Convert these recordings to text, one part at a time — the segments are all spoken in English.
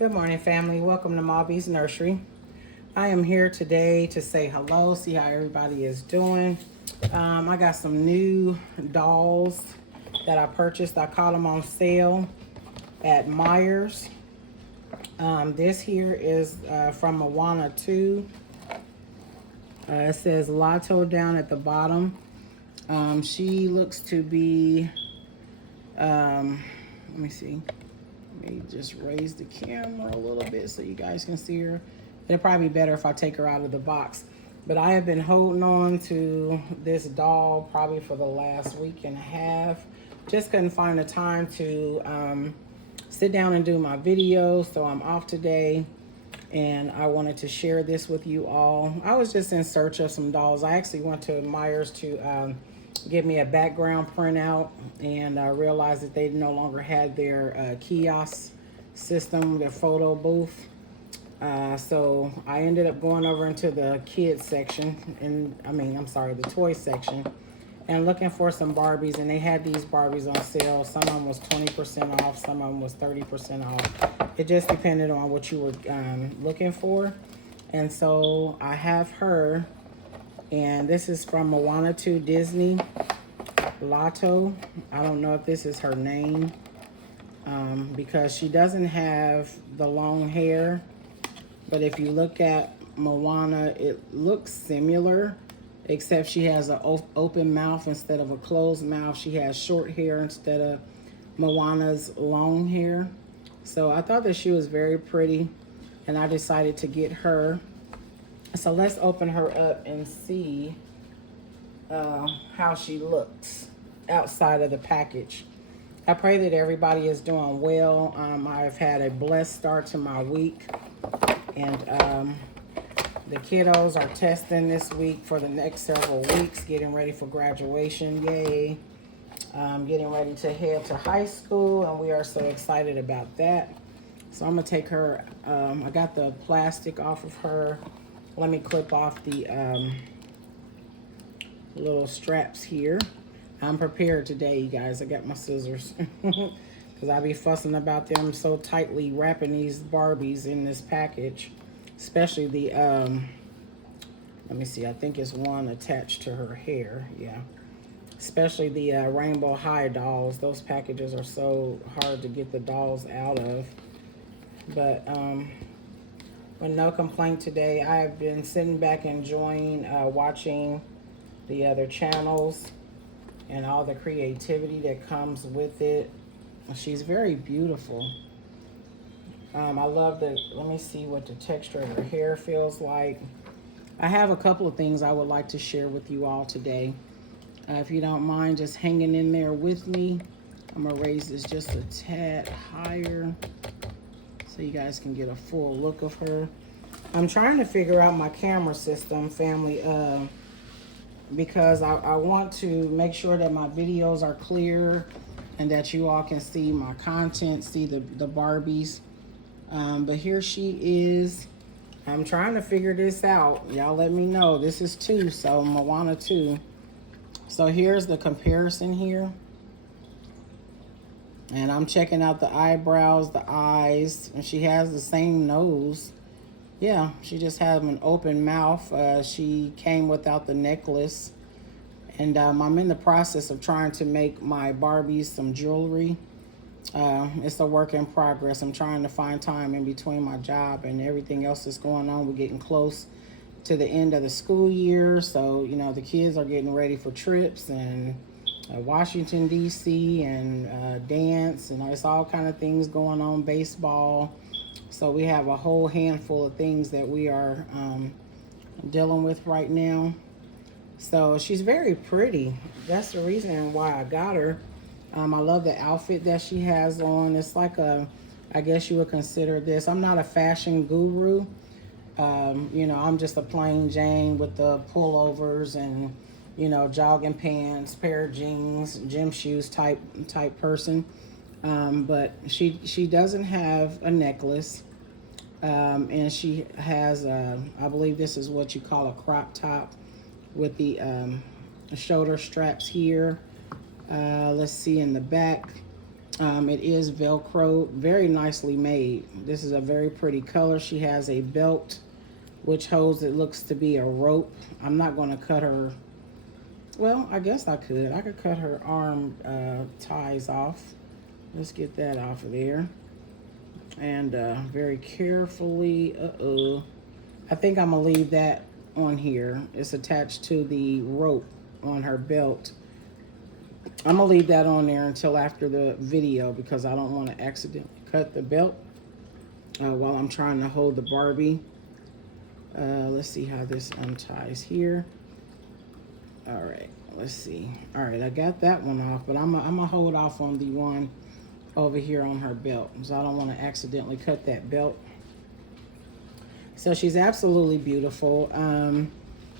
Good morning, family. Welcome to Maubie's Nursery. I am here today to say hello, see how everybody is doing. I got some new dolls that I purchased. I caught them on sale at Myers. This here is from Moana 2. It says Lotto down at the bottom. She looks to be, let me see. Let me just raise the camera a little bit so you guys can see her. It'll probably be better if I take her out of the box. But I have been holding on to this doll probably for the last week and a half. Just couldn't find the time to sit down and do my video. So I'm off today and I wanted to share this with you all. I was just in search of some dolls. I actually went to Myers to give me a background printout, and I realized that they no longer had their kiosk system, their photo booth. So I ended up going over into the kids section, and the toy section, and looking for some Barbies, and they had these Barbies on sale. Some of them was 20% off, some of them was 30% off. It just depended on what you were looking for. And so I have her, and this is from Moana 2 Disney, Lotto. I don't know if this is her name, because she doesn't have the long hair. But if you look at Moana, it looks similar, except she has an open mouth instead of a closed mouth. She has short hair instead of Moana's long hair. So I thought that she was very pretty, and I decided to get her. So let's open her up and see how she looks outside of the package. I pray that everybody is doing well. I've had a blessed start to my week, and the kiddos are testing this week for the next several weeks, getting ready for graduation. Yay. Getting ready to head to high school, and we are so excited about that. So I'm going to take her. I got the plastic off of her. Let me clip off the little straps here. I'm prepared today, you guys. I got my scissors because I be fussing about them so tightly wrapping these Barbies in this package, especially the let me see, I think it's one attached to her hair. Yeah, especially the Rainbow High dolls. Those packages are so hard to get the dolls out of. But with no complaint today, I have been sitting back enjoying watching the other channels and all the creativity that comes with it. She's very beautiful. I love the, let me see what the texture of her hair feels like. I have a couple of things I would like to share with you all today. If you don't mind just hanging in there with me, I'm gonna raise this just a tad higher so you guys can get a full look of her. I'm trying to figure out my camera system, family, because I want to make sure that my videos are clear and that you all can see my content, see the Barbies. But here she is. I'm trying to figure this out. Y'all let me know. This is 2, so Moana 2. So here's the comparison here. And I'm checking out the eyebrows, the eyes, and she has the same nose. Yeah, she just has an open mouth. She came without the necklace. And I'm in the process of trying to make my Barbies some jewelry. It's a work in progress. I'm trying to find time in between my job and everything else that's going on. We're getting close to the end of the school year. So, you know, the kids are getting ready for trips and Washington, D.C. and dance. And there's all kind of things going on, baseball. So we have a whole handful of things that we are dealing with right now. So she's very pretty. That's the reason why I got her. I love the outfit that she has on. It's like a, I guess you would consider this, I'm not a fashion guru. You know, I'm just a plain Jane with the pullovers and, you know, jogging pants, pair of jeans, gym shoes type person. But she doesn't have a necklace. And she has, I believe this is what you call a crop top with the shoulder straps here. Let's see in the back. It is Velcro, very nicely made. This is a very pretty color. She has a belt which holds, it looks to be a rope. I'm not going to cut her, well, I guess I could. I could cut her arm ties off. Let's get that off of there. And very carefully, I think I'm going to leave that on here. It's attached to the rope on her belt. I'm going to leave that on there until after the video because I don't want to accidentally cut the belt while I'm trying to hold the Barbie. Let's see how this unties here. All right, let's see. All right, I got that one off, but I'm gonna hold off on the one over here on her belt because I don't want to accidentally cut that belt. So she's absolutely beautiful.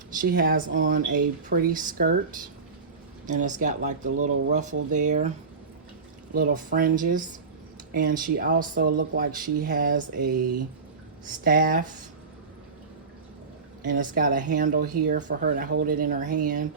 She has on a pretty skirt, and it's got like the little ruffle there, little fringes, and she also looked like she has a staff, and it's got a handle here for her to hold it in her hand.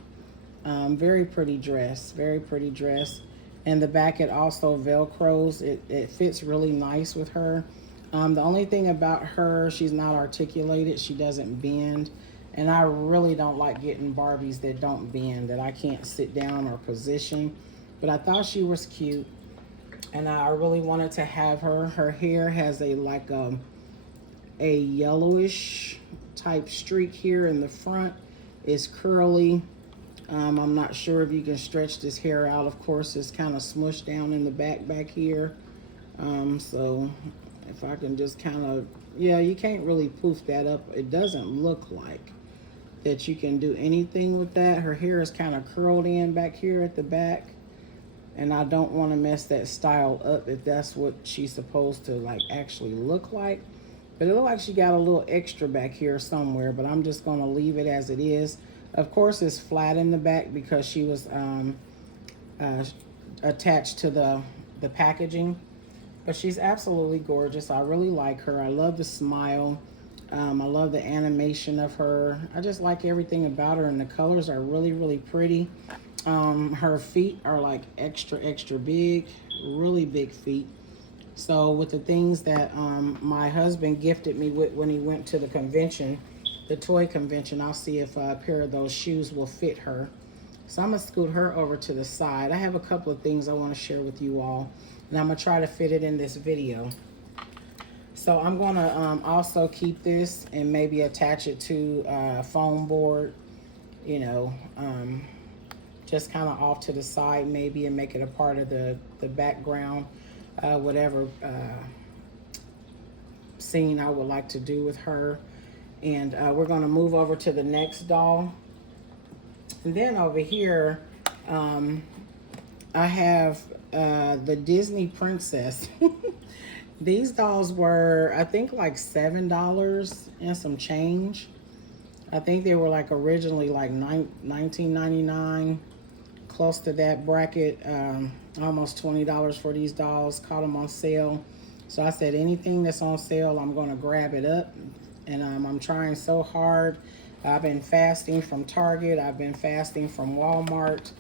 Very pretty dress, very pretty dress. And the back, it also Velcros. It fits really nice with her. The only thing about her, she's not articulated. She doesn't bend. And I really don't like getting Barbies that don't bend, that I can't sit down or position. But I thought she was cute, and I really wanted to have her. Her hair has a like a yellowish type streak here in the front. It's curly. I'm not sure if you can stretch this hair out. Of course, it's kind of smushed down in the back here. So if I can just kind of, yeah, you can't really poof that up. It doesn't look like that you can do anything with that. Her hair is kind of curled in back here at the back, and I don't want to mess that style up if that's what she's supposed to like actually look like. But it looks like she got a little extra back here somewhere, but I'm just going to leave it as it is. Of course, it's flat in the back because she was attached to the packaging. But she's absolutely gorgeous. I really like her. I love the smile. I love the animation of her. I just like everything about her, and the colors are really, really pretty. Her feet are like extra, extra big, really big feet. So with the things that my husband gifted me with when he went to the convention, the toy convention, I'll see if a pair of those shoes will fit her. So I'm going to scoot her over to the side. I have a couple of things I want to share with you all, and I'm going to try to fit it in this video. So I'm going to also keep this and maybe attach it to a foam board, you know, just kind of off to the side maybe, and make it a part of the background, whatever scene I would like to do with her. And we're going to move over to the next doll. And then over here, I have the Disney Princess. These dolls were, I think, like $7 and some change. I think they were like originally like $19.99, close to that bracket. Almost $20 for these dolls. Caught them on sale. So I said anything that's on sale, I'm going to grab it up. And I'm trying so hard. I've been fasting from Target. I've been fasting from Walmart.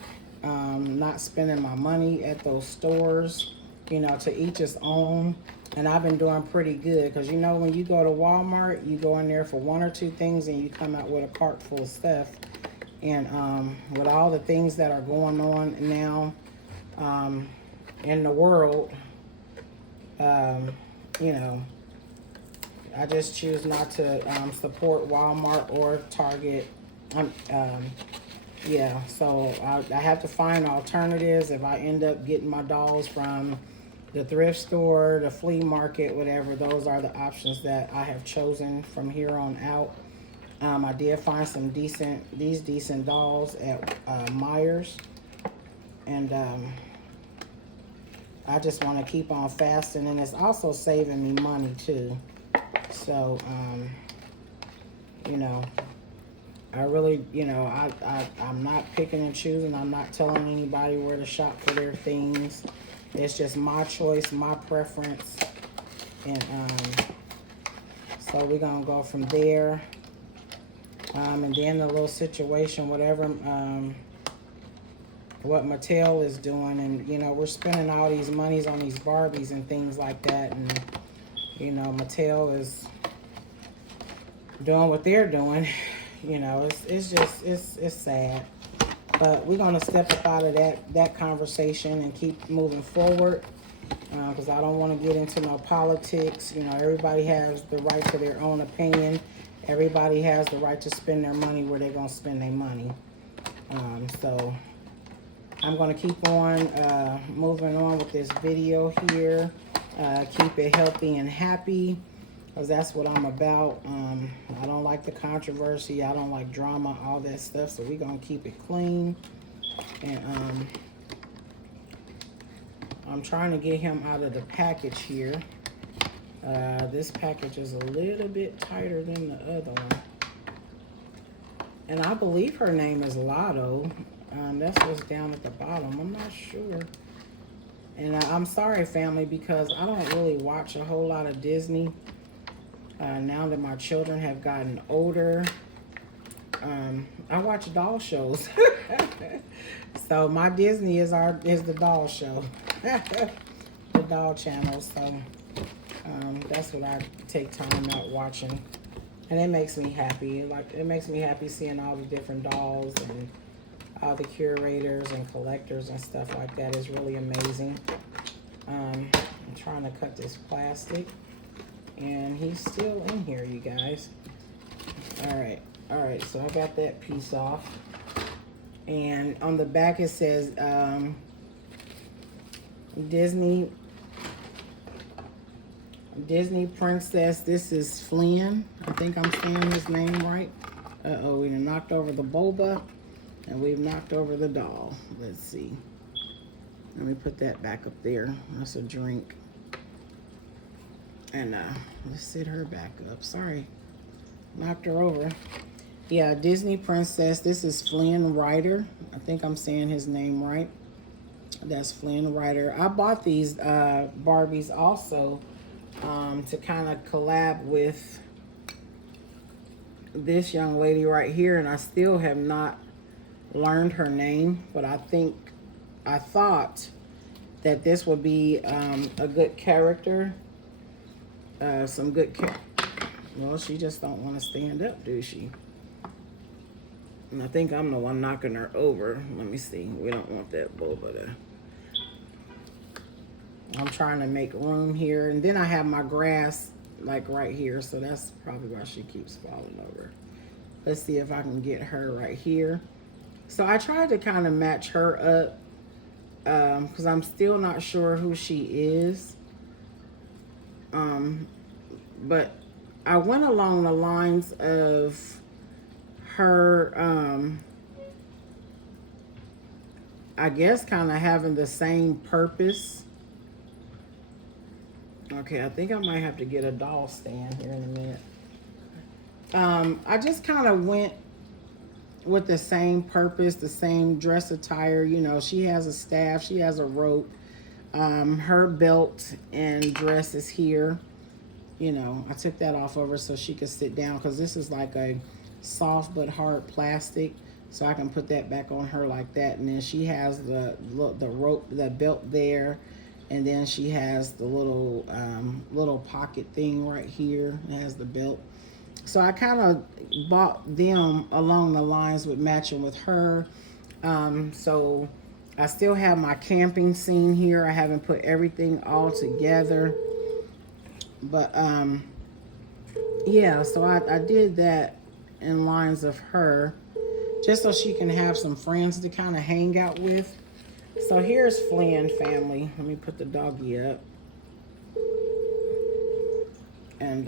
Not spending my money at those stores. You know, to each his own. And I've been doing pretty good. Because, you know, when you go to Walmart, you go in there for one or two things and you come out with a cart full of stuff. And with all the things that are going on now in the world, you know, I just choose not to support Walmart or Target. Yeah, so I have to find alternatives. If I end up getting my dolls from the thrift store, the flea market, whatever, those are the options that I have chosen from here on out. I did find some decent dolls at Myers. And I just want to keep on fasting, and it's also saving me money too. So, you know, I really, you know, I'm not picking and choosing. I'm not telling anybody where to shop for their things. It's just my choice, my preference. And so we're going to go from there. And then the little situation, whatever what Mattel is doing, and you know, we're spending all these monies on these Barbies and things like that, and you know, Mattel is doing what they're doing. You know, it's just it's sad. But we're gonna step up out of that conversation and keep moving forward, because I don't want to get into no politics. You know, everybody has the right to their own opinion. Everybody has the right to spend their money where they're gonna spend their money. So I'm gonna keep on moving on with this video here. Keep it healthy and happy, because that's what I'm about. I don't like the controversy. I don't like drama, all that stuff. So we're going to keep it clean. And I'm trying to get him out of the package here. This package is a little bit tighter than the other one. And I believe her name is Lotto. That's what's down at the bottom. I'm not sure. And I'm sorry, family, because I don't really watch a whole lot of Disney. Now that my children have gotten older, I watch doll shows. So my Disney is the doll show, the doll channel. So that's what I take time out watching, and it makes me happy. Like, it makes me happy seeing all the different dolls and all the curators and collectors and stuff like that. Is really amazing. I'm trying to cut this plastic. And he's still in here, you guys. All right, so I got that piece off. And on the back it says Disney Princess. This is Flynn. I think I'm saying his name right. Uh-oh, we knocked over the boba, and we've knocked over the doll. Let's see. Let me put that back up there. That's a drink. And let's sit her back up. Sorry, knocked her over. Yeah, Disney Princess. This is Flynn Rider. I think I'm saying his name right. That's Flynn Rider. I bought these Barbies also to kind of collab with this young lady right here, and I still have not learned her name, but I thought that this would be a good character. Some good well, she just don't want to stand up, do she? And I think I'm the one knocking her over. Let me see. We don't want that boba there. I'm trying to make room here. And then I have my grass like right here. So that's probably why she keeps falling over. Let's see if I can get her right here. So I tried to kind of match her up because I'm still not sure who she is. But I went along the lines of her, I guess, kind of having the same purpose. Okay, I think I might have to get a doll stand here in a minute. I just kind of went with the same purpose, the same dress attire. You know, she has a staff, she has a rope. Her belt and dress is here. You know, I took that off of her so she could sit down, because this is like a soft but hard plastic. So I can put that back on her like that. And then she has the rope, the belt there. And then she has the little pocket thing right here. It has the belt. So I kind of bought them along the lines with matching with her. So I still have my camping scene here. I haven't put everything all together. But, yeah, so I did that in lines of her, just so she can have some friends to kind of hang out with. So here's Flynn, family. Let me put the doggy up. And,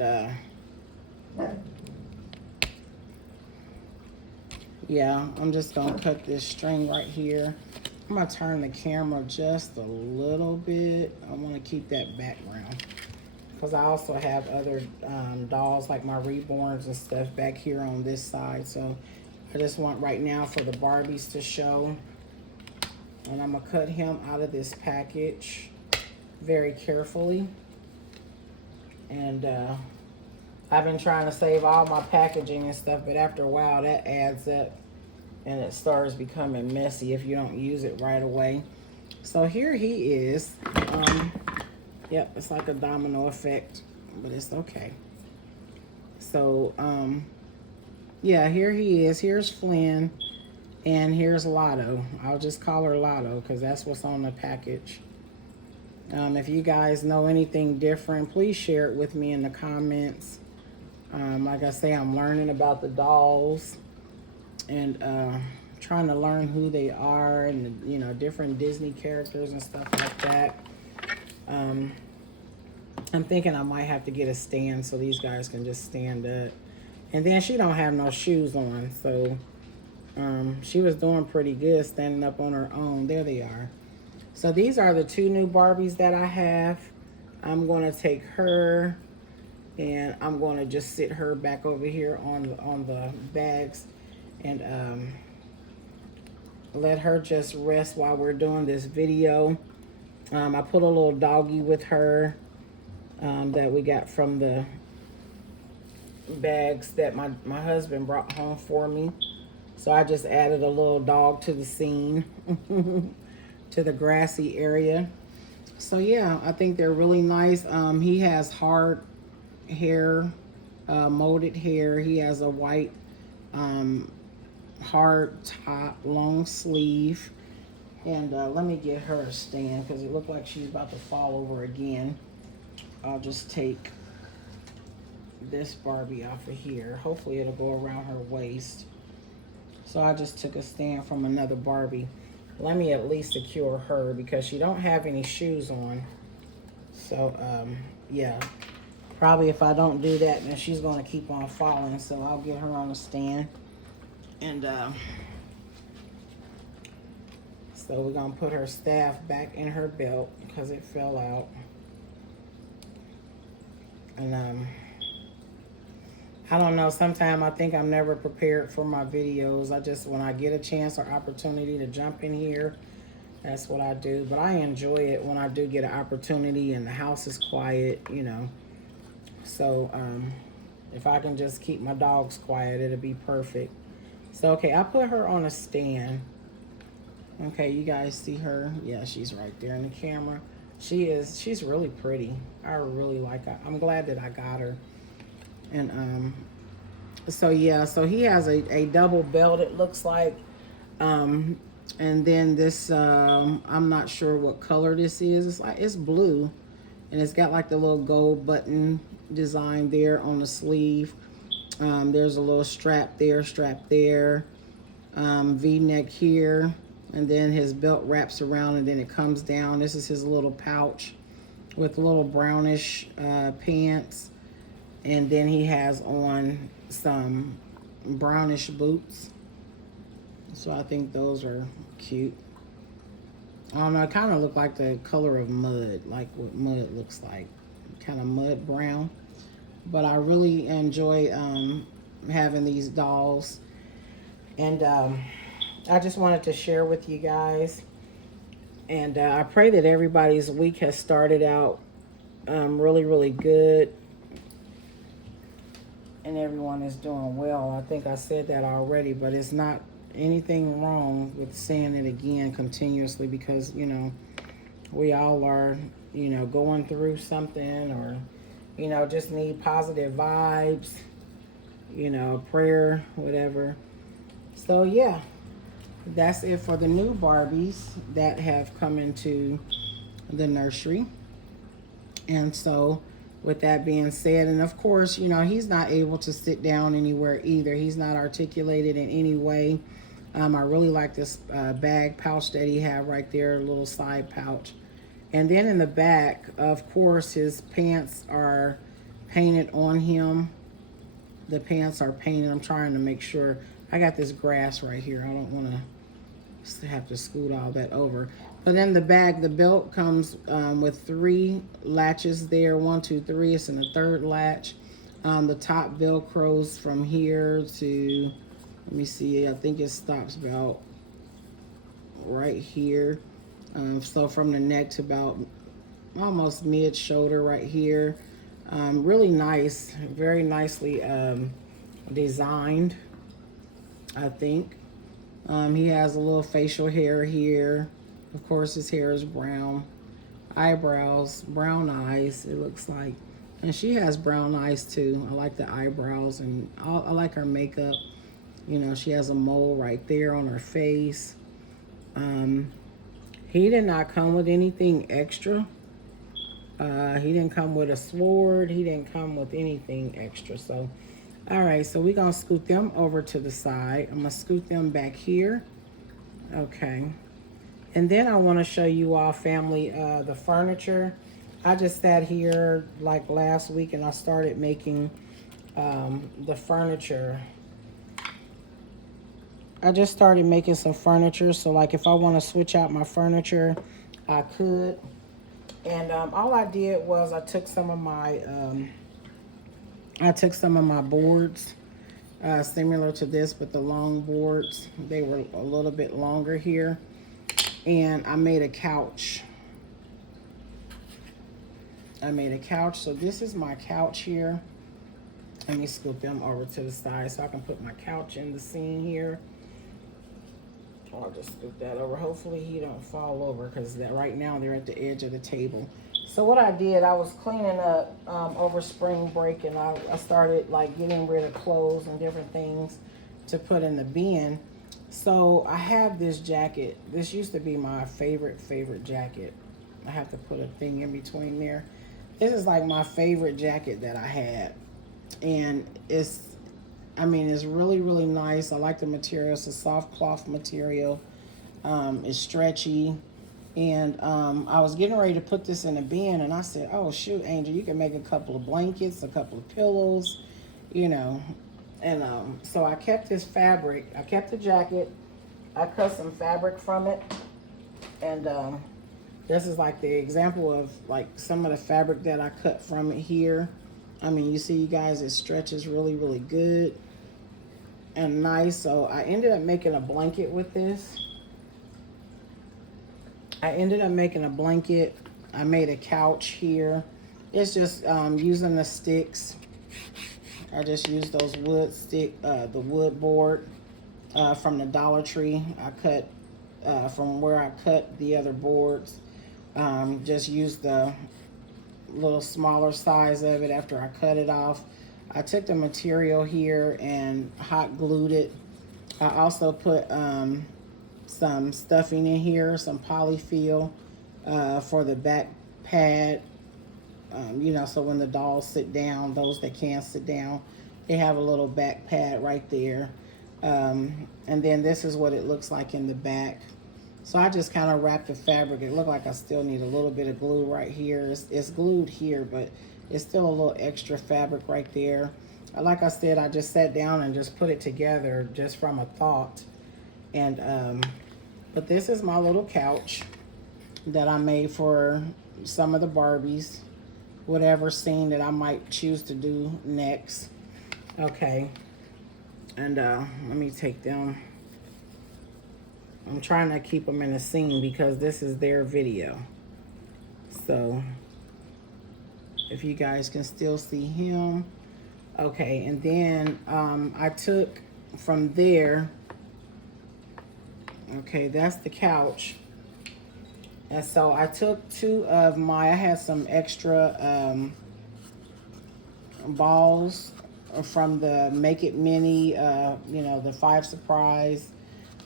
yeah, I'm just going to cut this string right here. I'm going to turn the camera just a little bit. I want to keep that background, because I also have other dolls, like my reborns and stuff back here on this side. So I just want right now for the Barbies to show. And I'm going to cut him out of this package very carefully. And I've been trying to save all my packaging and stuff, but after a while that adds up. and it starts becoming messy if you don't use it right away. So here he is. Yep, it's like a domino effect, but it's okay. So, yeah, here he is. Here's Flynn, and here's Lotto. I'll just call her Lotto because that's what's on the package. If you guys know anything different, please share it with me in the comments. Like I say, I'm learning about the dolls and trying to learn who they are and, you know, different Disney characters and stuff like that. I'm thinking I might have to get a stand so these guys can just stand up. And then she don't have no shoes on, so she was doing pretty good standing up on her own. There they are. So these are the two new Barbies that I have. I'm going to take her and I'm going to just sit her back over here on the bags and let her just rest while we're doing this video. I put a little doggy with her that we got from the bags that my husband brought home for me. So I just added a little dog to the scene, to the grassy area. So yeah, I think they're really nice. He has hard hair, molded hair. He has a white hard top, long sleeve. And let me get her a stand because it looked like she's about to fall over again. I'll just take this Barbie off of here. Hopefully it'll go around her waist. So I just took a stand from another Barbie. Let me at least secure her because she don't have any shoes on. So yeah, probably if I don't do that, then she's going to keep on falling. So I'll get her on the stand. And so we're going to put her staff back in her belt because it fell out. And I don't know, sometimes I think I'm never prepared for my videos. I just, when I get a chance or opportunity to jump in here, that's what I do. But I enjoy it when I do get an opportunity and the house is quiet, you know. So if I can just keep my dogs quiet, it'll be perfect. So, okay, I put her on a stand. Okay, you guys see her? Yeah, she's right there in the camera. She's really pretty. I really like her. I'm glad that I got her. And so yeah, so he has a double belt, it looks like. And then this I'm not sure what color this is. It's blue, and it's got like the little gold button design there on the sleeve. There's a little strap there, V-neck here, and then his belt wraps around and then it comes down. This is his little pouch with little brownish pants, and then he has on some brownish boots. So I think those are cute. I don't know, it kind of look like the color of mud, like what mud looks like, kind of mud brown. But I really enjoy having these dolls. And I just wanted to share with you guys. And I pray that everybody's week has started out really, really good. And everyone is doing well. I think I said that already, but it's not anything wrong with saying it again continuously because, you know, we all are, you know, going through something or, you know, just need positive vibes, you know, prayer, whatever. So, yeah, that's it for the new Barbies that have come into the nursery. And so, with that being said, and of course, you know, he's not able to sit down anywhere either. He's not articulated in any way. I really like this bag pouch that he have right there, a little side pouch. And then in the back, of course, his pants are painted on him. The pants are painted. I'm trying to make sure. I got this grass right here. I don't want to have to scoot all that over. But in the back, the belt comes with 3 latches there. 1, 2, 3. It's in the 3rd latch. The top Velcros from here to, let me see, I think it stops about right here. So from the neck to about almost mid-shoulder right here. Really nice, very nicely designed, I think. He has a little facial hair here. Of course, his hair is brown. Eyebrows, brown eyes, it looks like. And she has brown eyes too. I like the eyebrows, and I like her makeup. You know, she has a mole right there on her face. Um, he did not come with anything extra. He didn't come with a sword. He didn't come with anything extra. So, all right, so we're going to scoot them over to the side. I'm going to scoot them back here. Okay. And then I want to show you all, family, the furniture. I just sat here like last week and I started making the furniture. I just started making some furniture. So like if I want to switch out my furniture, I could. And all I did was I took some of my boards, similar to this, but the long boards. They were a little bit longer here. And I made a couch. So this is my couch here. Let me scoop them over to the side so I can put my couch in the scene here. I'll just scoop that over. Hopefully he don't fall over, because right now they're at the edge of the table. So what I did, I was cleaning up over spring break, and I started like getting rid of clothes and different things to put in the bin. So I have this jacket. This used to be my favorite jacket. I have to put a thing in between there. This is like my favorite jacket that I had. And it's really, really nice. I like the material. It's a soft cloth material. It's stretchy. And I was getting ready to put this in a bin, and I said, oh, shoot, Angel, you can make a couple of blankets, a couple of pillows, you know. And so I kept this fabric. I kept the jacket. I cut some fabric from it. And this is like the example of like some of the fabric that I cut from it here. I mean, you see, you guys, it stretches really, really good and nice. So I ended up making a blanket with this. I ended up making a blanket. I made a couch here. It's just using the sticks. I just used those wood stick, the wood board from the Dollar Tree. I cut from where I cut the other boards. Just used the little smaller size of it after I cut it off. I took the material here and hot glued it. I also put some stuffing in here, some polyfill for the back pad. You know, so when the dolls sit down, those that can't sit down, they have a little back pad right there. And then this is what it looks like in the back. So I just kind of wrapped the fabric. It looked like I still need a little bit of glue right here. It's glued here, but it's still a little extra fabric right there. Like I said, I just sat down and just put it together just from a thought. And but this is my little couch that I made for some of the Barbies, whatever scene that I might choose to do next. Okay, and let me take them. I'm trying to keep them in a scene because this is their video. So if you guys can still see him. Okay, and then I took from there. Okay, that's the couch. And so I took I had some extra balls from the Make It Mini, you know, the 5 Surprise,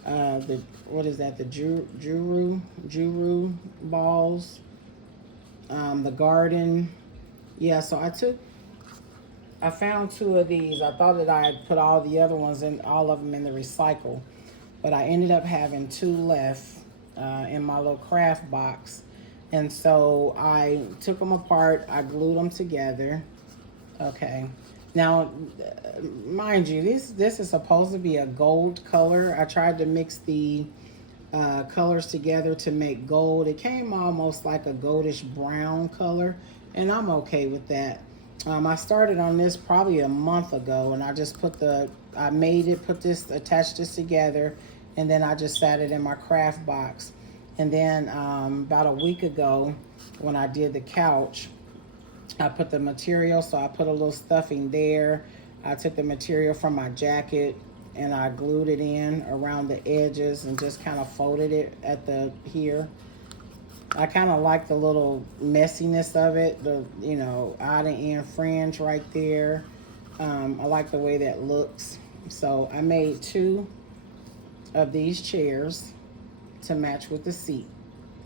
what is that, the Juru balls, the garden. Yeah, so I found 2 of these. I thought that I had put all the other ones in, all of them in the recycle, but I ended up having 2 left in my little craft box. And so I took them apart, I glued them together. Okay, now mind you, this is supposed to be a gold color. I tried to mix the colors together to make gold. It came almost like a goldish brown color, and I'm okay with that. I started on this probably a month ago, and I just attached this together, and then I just sat it in my craft box. And then about a week ago, when I did the couch, I put the material, so I put a little stuffing there. I took the material from my jacket, and I glued it in around the edges and just kind of folded it at the here. I kind of like the little messiness of it, the, you know, odd and end fringe right there. I like the way that looks. So I made 2 of these chairs to match with the seat,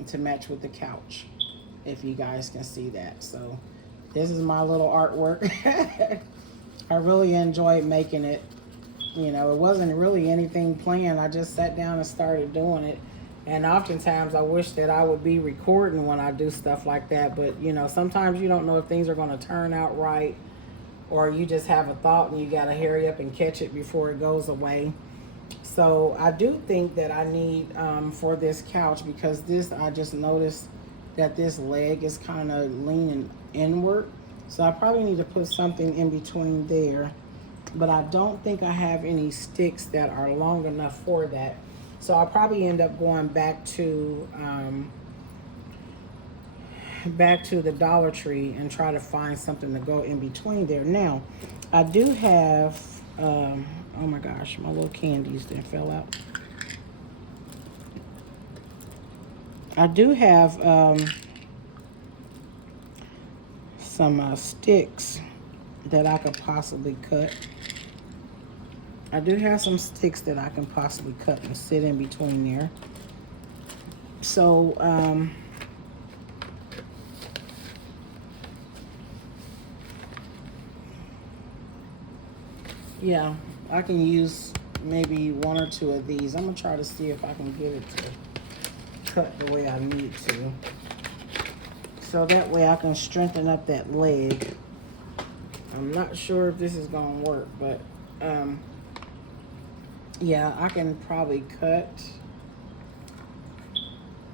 to match with the couch, if you guys can see that. So this is my little artwork. I really enjoyed making it. You know, it wasn't really anything planned. I just sat down and started doing it. And oftentimes I wish that I would be recording when I do stuff like that. But, you know, sometimes you don't know if things are going to turn out right, or you just have a thought and you got to hurry up and catch it before it goes away. So I do think that I need for this couch, because this, I just noticed that this leg is kind of leaning inward. So I probably need to put something in between there. But I don't think I have any sticks that are long enough for that. So I'll probably end up going back to the Dollar Tree and try to find something to go in between there. Now, I do have, oh my gosh, my little candies that fell out. I do have some sticks that I could possibly cut. I do have some sticks that I can possibly cut and sit in between there. So, yeah, I can use maybe 1 or 2 of these. I'm gonna try to see if I can get it to cut the way I need to. So that way I can strengthen up that leg. I'm not sure if this is gonna work, but yeah, I can probably cut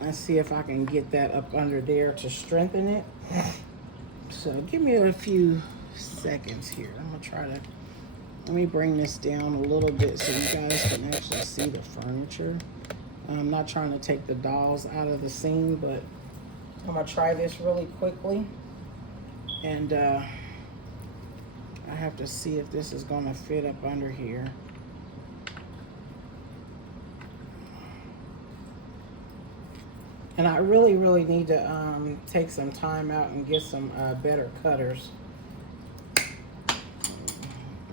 and see if I can get that up under there to strengthen it. So give me a few seconds here. I'm gonna try to, let me bring this down a little bit so you guys can actually see the furniture. I'm not trying to take the dolls out of the scene, but I'm gonna try this really quickly. And I have to see if this is gonna fit up under here. And I really, really need to take some time out and get some better cutters.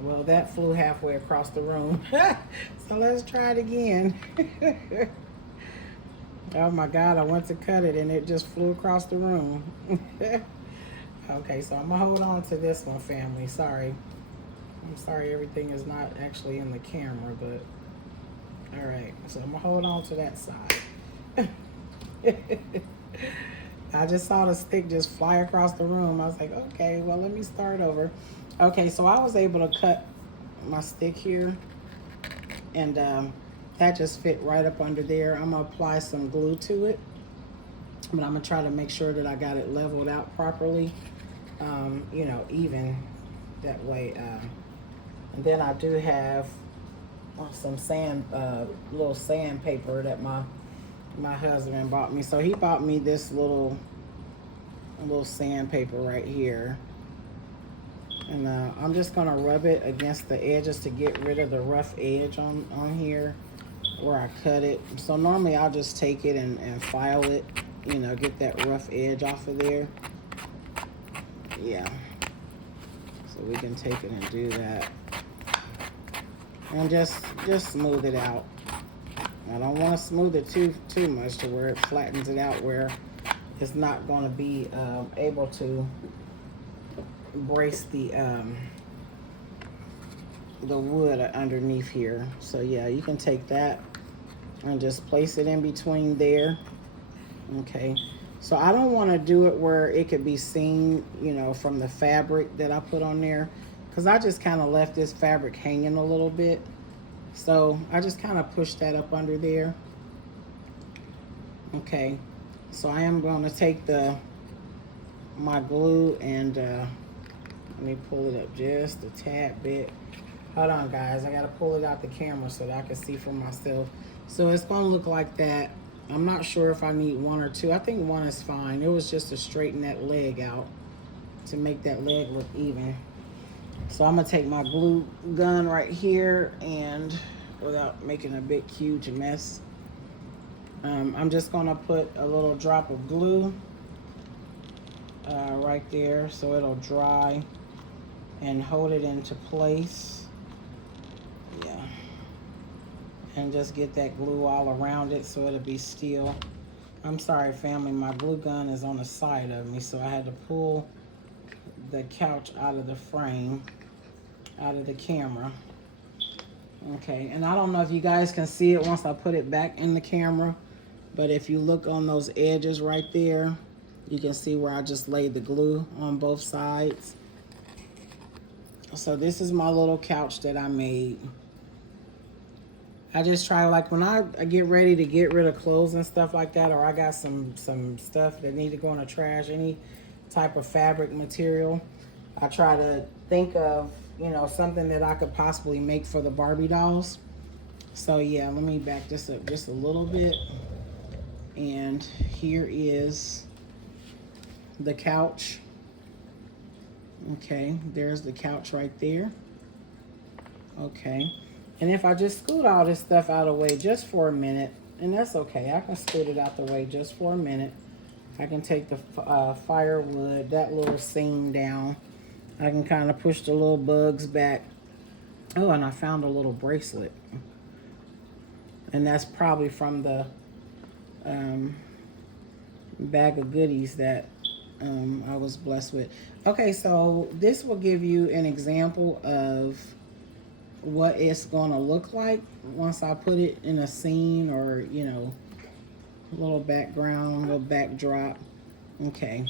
Well, that flew halfway across the room. So let's try it again. Oh my God, I went to cut it and it just flew across the room. Okay, so I'm gonna hold on to this one, family. Sorry. I'm sorry everything is not actually in the camera, but all right. So I'm gonna hold on to that side. I just saw the stick just fly across the room. I was like, okay, well, let me start over. Okay, so I was able to cut my stick here, and that just fit right up under there. I'm gonna apply some glue to it, but I'm gonna try to make sure that I got it leveled out properly, you know, even that way. And then I do have some sand, little sandpaper that my husband bought me. So he bought me this little sandpaper right here. And I'm just gonna rub it against the edges to get rid of the rough edge on here where I cut it. So normally I'll just take it and file it, you know, get that rough edge off of there. Yeah. So we can take it and do that. And just smooth it out. I don't want to smooth it too much to where it flattens it out, where it's not going to be able to brace the wood underneath here. So yeah, you can take that and just place it in between there. Okay, so I don't want to do it where it could be seen, you know, from the fabric that I put on there, because I just kind of left this fabric hanging a little bit. So I just kind of pushed that up under there. Okay, so I am going to take my glue and let me pull it up just a tad bit. Hold on, guys, I got to pull it out the camera so that I can see for myself. So it's going to look like that. I'm not sure if I need 1 or 2. I think 1 is fine. It was just to straighten that leg out, to make that leg look even. So I'm gonna take my glue gun right here, and without making a big huge mess, I'm just gonna put a little drop of glue right there so it'll dry and hold it into place. Yeah, and just get that glue all around it so it'll be still. I'm sorry, family, my glue gun is on the side of me, so I had to pull the couch out of the frame, out of the camera. Okay, and I don't know if you guys can see it once I put it back in the camera, but if you look on those edges right there, you can see where I just laid the glue on both sides. So this is my little couch that I made. I just try, like when I get ready to get rid of clothes and stuff like that, or I got some stuff that need to go in the trash, any type of fabric material, I try to think of, you know, something that I could possibly make for the Barbie dolls. So yeah, let me back this up just a little bit. And here is the couch. Okay, there's the couch right there. Okay, and if I just scoot all this stuff out of the way just for a minute, and that's okay, I can scoot it out the way just for a minute. I can take the firewood, that little seam down. I can kind of push the little bugs back. Oh, and I found a little bracelet. And that's probably from the bag of goodies that I was blessed with. Okay, so this will give you an example of what it's going to look like once I put it in a scene, or, you know, a little background, a little backdrop. Okay.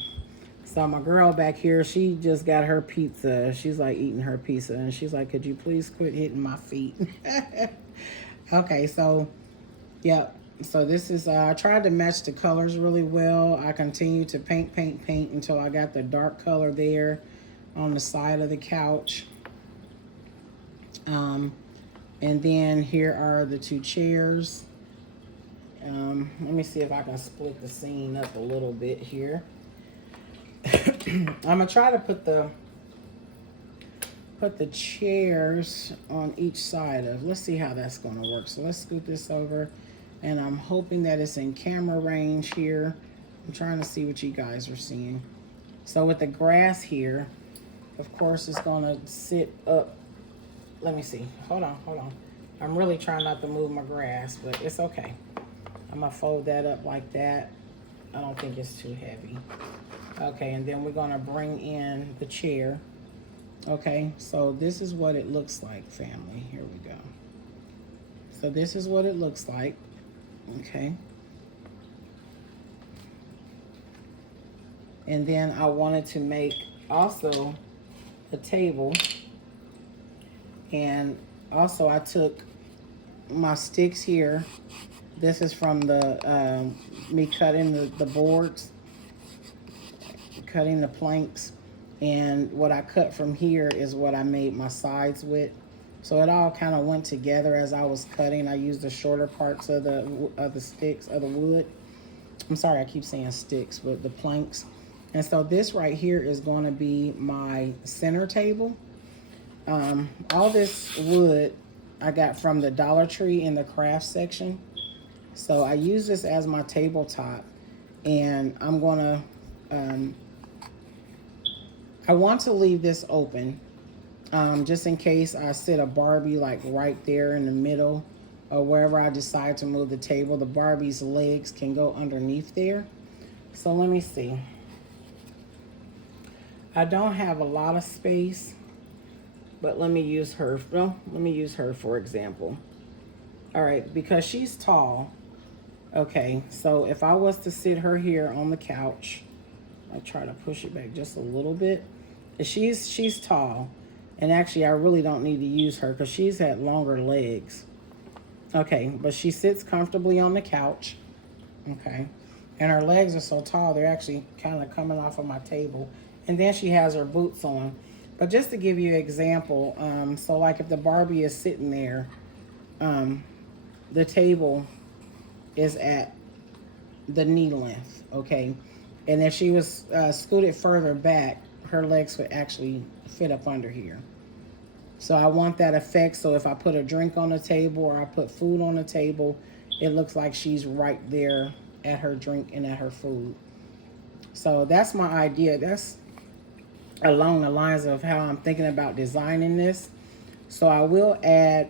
So my girl back here, she just got her pizza. She's like eating her pizza, and she's like, could you please quit hitting my feet? Okay, so, yep. So this is, I tried to match the colors really well. I continued to paint until I got the dark color there on the side of the couch. And then here are the two chairs. Let me see if I can split the scene up a little bit here. I'm gonna try to put the chairs on each side of. Let's see how that's gonna work. So let's scoot this over, and I'm hoping that it's in camera range here. I'm trying to see what you guys are seeing. So with the grass here, of course, it's gonna sit up. Let me see. Hold on. I'm really trying not to move my grass, but it's okay. I'm gonna fold that up like that. I don't think it's too heavy. Okay, and then we're gonna bring in the chair. Okay, so this is what it looks like, family. Here we go. So this is what it looks like. Okay. And then I wanted to make also a table. And also I took my sticks here. This is from the me cutting the boards, cutting the planks, and what I cut from here is what I made my sides with. So it all kind of went together as I was cutting. I used the shorter parts of the sticks of the wood. I'm sorry, I keep saying sticks, but the planks. And so this right here is going to be my center table. All this wood I got from the Dollar Tree in the craft section. So I use this as my tabletop, and I'm gonna, I want to leave this open, just in case I sit a Barbie like right there in the middle, or wherever I decide to move the table, the Barbie's legs can go underneath there. So let me see. I don't have a lot of space, but let me use her. Well, let me use her for example. All right, because she's tall. Okay, so if I was to sit her here on the couch, I'll try to push it back just a little bit. She's tall, and actually I really don't need to use her because she's had longer legs. Okay, but she sits comfortably on the couch. Okay, and her legs are so tall they're actually kind of coming off of my table. And then she has her boots on. But just to give you an example, so like if the Barbie is sitting there, the table is at the knee length, okay? And if she was scooted further back, her legs would actually fit up under here. So I want that effect. So if I put a drink on the table or I put food on the table, it looks like she's right there at her drink and at her food. So that's my idea. That's along the lines of how I'm thinking about designing this. So I will add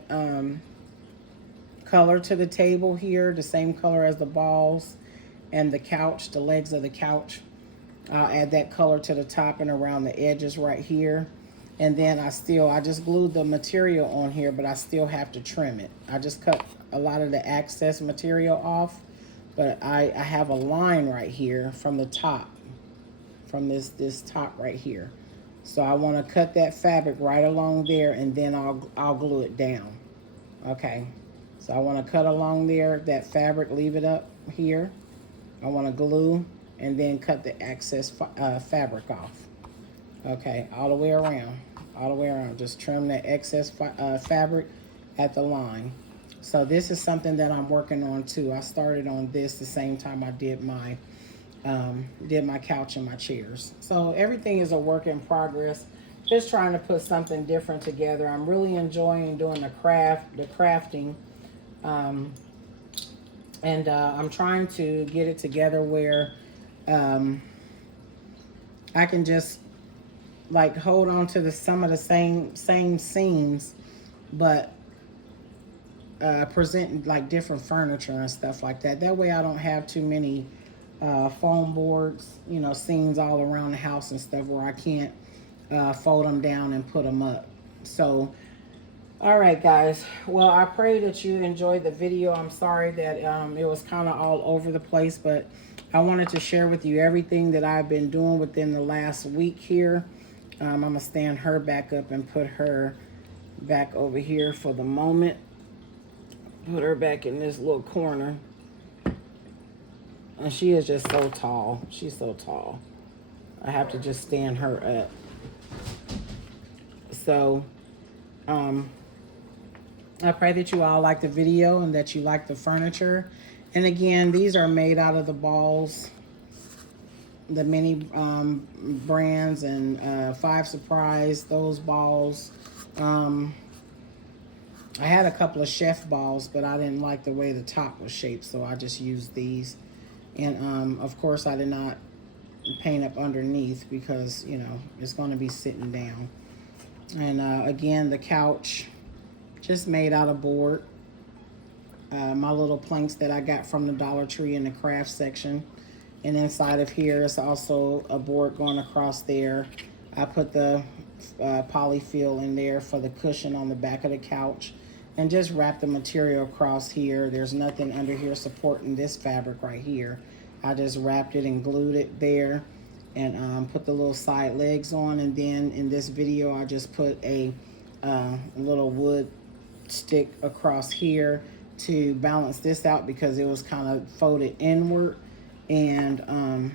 color to the table here, the same color as the balls and the couch, the legs of the couch. I'll add that color to the top and around the edges right here. And then I just glued the material on here, but I still have to trim it. I just cut a lot of the excess material off, but I have a line right here from the top, from this top right here. So I want to cut that fabric right along there, and then I'll glue it down. Okay, so I want to cut along there, that fabric, leave it up here. I want to glue and then cut the excess fabric off. Okay, all the way around. Just trim that excess fabric at the line. So this is something that I'm working on too. I started on this the same time I did my couch and my chairs. So everything is a work in progress. Just trying to put something different together. I'm really enjoying doing the crafting. And I'm trying to get it together where I can just like hold on to some of the same seams, but present like different furniture and stuff like that. That way I don't have too many foam boards, you know, seams all around the house and stuff where I can't fold them down and put them up. So all right, guys. Well, I pray that you enjoyed the video. I'm sorry that it was kind of all over the place, but I wanted to share with you everything that I've been doing within the last week here. I'm going to stand her back up and put her back over here for the moment. Put her back in this little corner. And she is just so tall. She's so tall. I have to just stand her up. So, I pray that you all like the video and that you like the furniture. And again, these are made out of the balls, the mini brands, and Five Surprise, those balls. I had a couple of chef balls, but I didn't like the way the top was shaped, so I just used these. And of course, I did not paint up underneath because, you know, it's going to be sitting down. And again, the couch, just made out of board. My little planks that I got from the Dollar Tree in the craft section. And inside of here is also a board going across there. I put the polyfill in there for the cushion on the back of the couch. And just wrap the material across here. There's nothing under here supporting this fabric right here. I just wrapped it and glued it there. And put the little side legs on. And then in this video, I just put a little wood stick across here to balance this out because it was kind of folded inward. And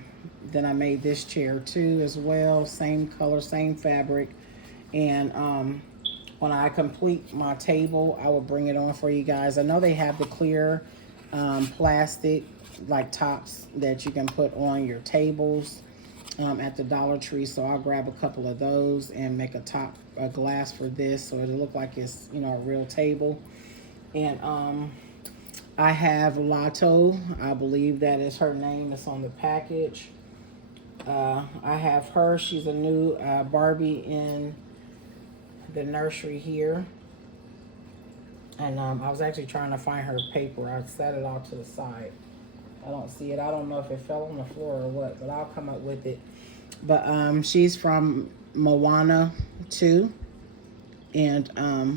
then I made this chair too as well, same color, same fabric. And when I complete my table, I will bring it on for you guys. I know they have the clear plastic like tops that you can put on your tables at the Dollar Tree, so I'll grab a couple of those and make a glass for this so it'll look like it's, you know, a real table. And I have Lotto, I believe that is her name, it's on the package. I have her, she's a new Barbie in the nursery here. And I was actually trying to find her paper. I set it off to the side. I don't see it. I don't know if it fell on the floor or what, but I'll come up with it. But she's from Moana too. And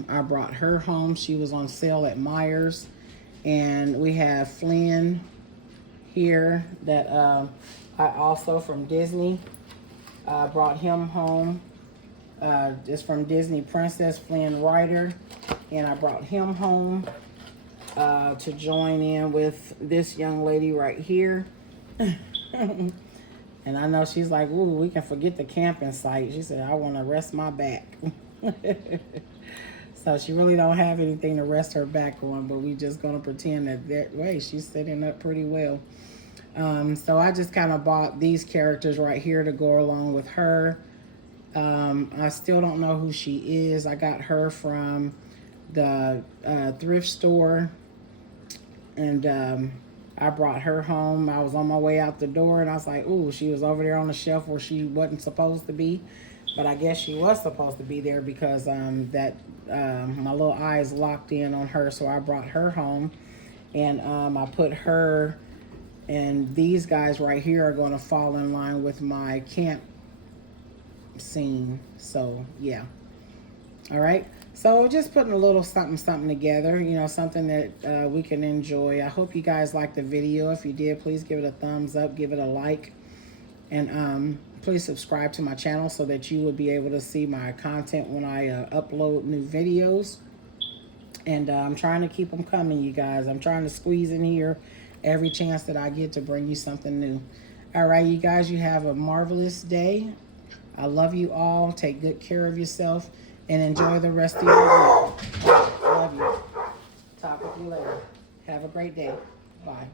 I brought her home. She was on sale at Myers. And we have Flynn here that I also from Disney brought him home. It's from Disney Princess, Flynn Rider. And I brought him home to join in with this young lady right here. And I know she's like, ooh, we can forget the camping site. She said, I want to rest my back. So she really don't have anything to rest her back on, but we just going to pretend that way she's sitting up pretty well. So I just kind of bought these characters right here to go along with her. I still don't know who she is. I got her from the thrift store, and I brought her home. I was on my way out the door, and I was like, ooh, she was over there on the shelf where she wasn't supposed to be. But I guess she was supposed to be there because my little eye is locked in on her. So I brought her home, and I put her, and these guys right here are going to fall in line with my camp scene. So yeah. All right. So just putting a little something together, you know, something that we can enjoy. I hope you guys liked the video. If you did, please give it a thumbs up, give it a like, and please subscribe to my channel so that you will be able to see my content when I upload new videos. And I'm trying to keep them coming, you guys. I'm trying to squeeze in here every chance that I get to bring you something new. All right, you guys, you have a marvelous day. I love you all. Take good care of yourself and enjoy the rest of your week. Love you. Talk with you later. Have a great day. Bye.